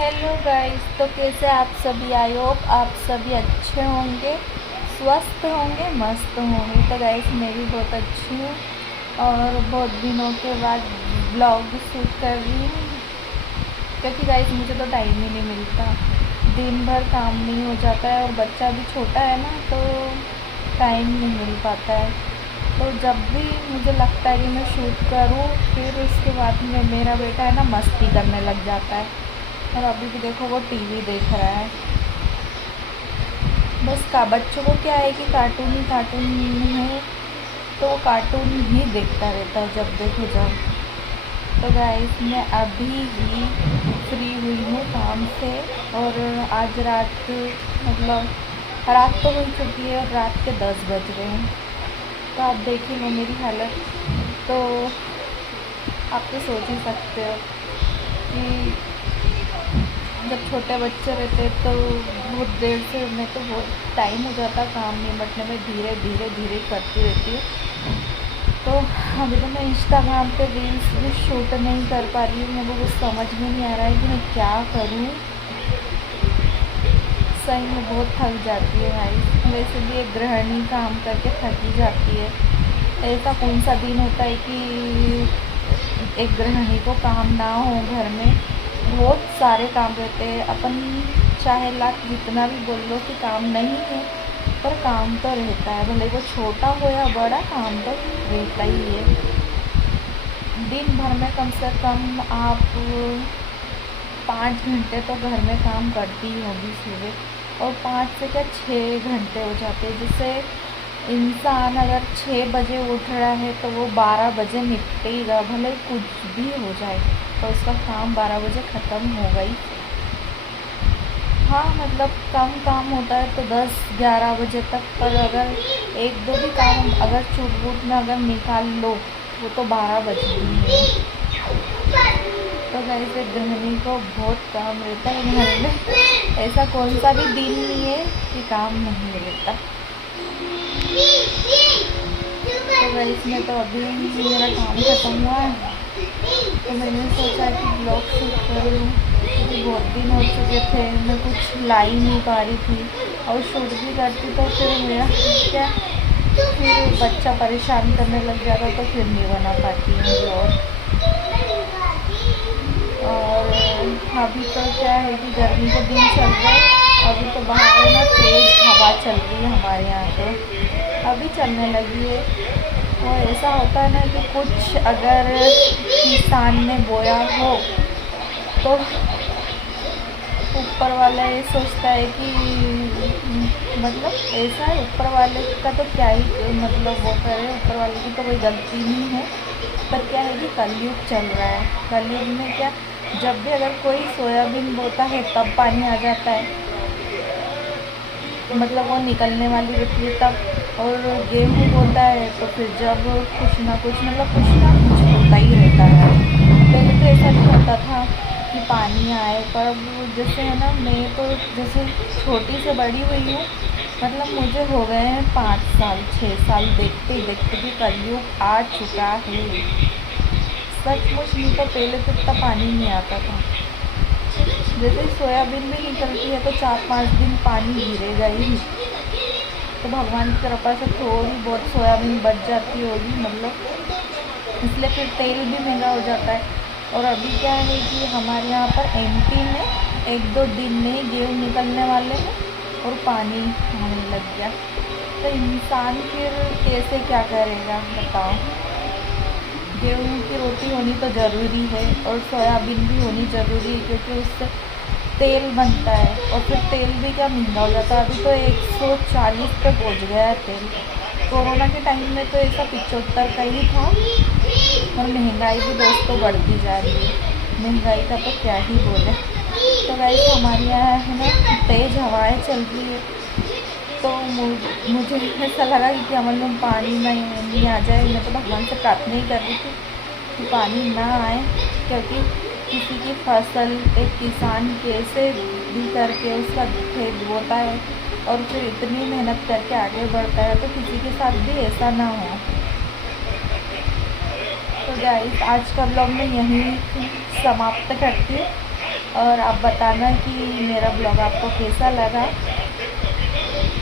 Hello guys, तो कैसे आप सभी। आई होप आप सभी अच्छे होंगे, स्वस्थ होंगे, मस्त होंगे। तो गाइस मैं भी बहुत अच्छी हूँ और बहुत दिनों के बाद ब्लॉग शूट कर रही हूँ, क्योंकि गाइस मुझे तो टाइम ही नहीं मिलता। दिन भर काम नहीं हो जाता है और बच्चा भी छोटा है ना, तो टाइम नहीं मिल पाता है। तो जब भी मुझे लगता है कि मैं शूट करूँ, फिर उसके बाद में मेरा बेटा है ना मस्ती करने लग जाता है। और अभी भी देखो वो टीवी देख रहा है। बस का बच्चों को क्या है कि कार्टून ही कार्टून है, तो वो कार्टून ही देखता रहता है जब देखो जब। तो गाइस मैं अभी ही फ्री हुई हूँ काम से, और आज रात मतलब रात तो हो चुकी है और रात के 10 बज रहे हैं। तो आप देख ही लो मेरी हालत। तो आप तो सोच ही सकते हो कि जब छोटे बच्चे रहते तो बहुत देर से, मैं तो बहुत टाइम हो जाता काम निपटने में, धीरे धीरे धीरे करती रहती हूँ। तो अभी तो मैं इंस्टाग्राम पे रील्स भी शूट नहीं कर पा रही हूँ। मुझे कुछ समझ में नहीं आ रहा है कि मैं क्या करूँ। सही में बहुत थक जाती है भाई। वैसे भी एक गृहिणी काम करके थक ही जाती है। ऐसा कौन सा दिन होता है कि एक गृहिणी को काम ना हो घर में। बहुत सारे काम रहते हैं। अपन चाहे लाख जितना भी बोल लो कि काम नहीं है, पर काम तो रहता है, भले वो छोटा हो या बड़ा, काम तो रहता ही है। दिन भर में कम से कम आप 5 घंटे तो घर में काम करती ही होगी सुबह, और 5 से क्या 6 घंटे हो जाते हैं। जिससे इंसान अगर 6 बजे उठ रहा है तो वो 12 बजे निपटेगा, भले कुछ भी हो जाए तो उसका काम 12 बजे ख़त्म हो गई। हाँ मतलब कम काम होता है तो 10-11 बजे तक, पर अगर एक दो भी काम अगर छूट बूट में अगर निकाल लो, वो तो 12 बज ही है। तो गाइस एक गृहिणी को बहुत काम रहता है घर में। ऐसा कौन सा भी दिन नहीं है कि काम नहीं रहता। तो गाइस मैं तो अभी मेरा काम ख़त्म हुआ है, तो मैंने सोचा कि ब्लॉग शूट कर लूँ, क्योंकि बहुत दिन हो चुके थे, मैं कुछ ला ही नहीं पा रही थी। और शूट भी करती तो फिर मेरा क्या, फिर बच्चा परेशान करने लग जाता, तो फिर नहीं बना पाती हूँ ब्लॉग। और अभी तो क्या है कि गर्मी के दिन चल रहे हैं, अभी तो बाहर ना तेज़ हवा चल रही है हमारे यहाँ, तो अभी चलने लगी है। वो ऐसा होता है ना कि कुछ अगर किसान ने बोया हो, तो ऊपर वाला ये सोचता है कि मतलब ऐसा है, ऊपर वाले का तो क्या ही मतलब वो करे, ऊपर वाले की तो कोई गलती नहीं है। पर क्या है कि कलयुग चल रहा है। कलयुग में क्या, जब भी अगर कोई सोयाबीन बोता है तब पानी आ जाता है, मतलब वो निकलने वाली रहती है तब। और गेहूँ होता है तो फिर जब कुछ ना कुछ होता ही रहता है। पहले तो ऐसा नहीं होता था कि पानी आए, पर अब जैसे है ना, मैं तो जैसे छोटी से बड़ी हुई हूँ, मतलब मुझे हो गए हैं 5 साल 6 साल, देखते देखते भी कलयुग आ चुका है। सचमुच नहीं तो पहले तो इतना पानी नहीं आता था। जैसे सोयाबीन भी निकलती है तो 4-5 दिन पानी गिरेगा ही, तो भगवान की कृपा से थोड़ी बहुत सोयाबीन बच जाती होगी, मतलब इसलिए फिर तेल भी महंगा हो जाता है। और अभी क्या है कि हमारे यहाँ पर एमपी में 1-2 दिन में ही गेहूँ निकलने वाले हैं और पानी आने लग गया। तो इंसान फिर कैसे क्या करेगा बताओ। गेहूँ की रोटी होनी तो ज़रूरी है, और सोयाबीन भी होनी ज़रूरी है, क्योंकि उससे तेल बनता है। और फिर तेल भी क्या महंगा हो जाता है। अभी तो 140 पे पहुँच गया है तेल। कोरोना के टाइम में तो ऐसा 75 का ही था, और महंगाई भी दोस्तों बढ़ती जा रही है। महंगाई का तो क्या ही बोले। तो गाइस हमारे यहाँ है ना तेज़ हवाएं चल रही है, तो मुझे ऐसा लगा कि अमल में पानी नहीं आ जाए। मैं तो भगवान से प्रार्थना ही कर रही थी कि पानी ना आए, क्योंकि किसी की फसल एक किसान कैसे भी करके उसका खेत बोता है और फिर इतनी मेहनत करके आगे बढ़ता है, तो किसी के साथ भी ऐसा ना हो। तो गाइस आज का ब्लॉग मैं यहीं समाप्त करती हूँ। और आप बताना कि मेरा ब्लॉग आपको कैसा लगा,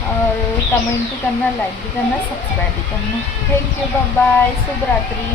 और कमेंट भी करना, लाइक भी करना, सब्सक्राइब भी करना। थैंक यू, बाय बाय, शुभ रात्रि।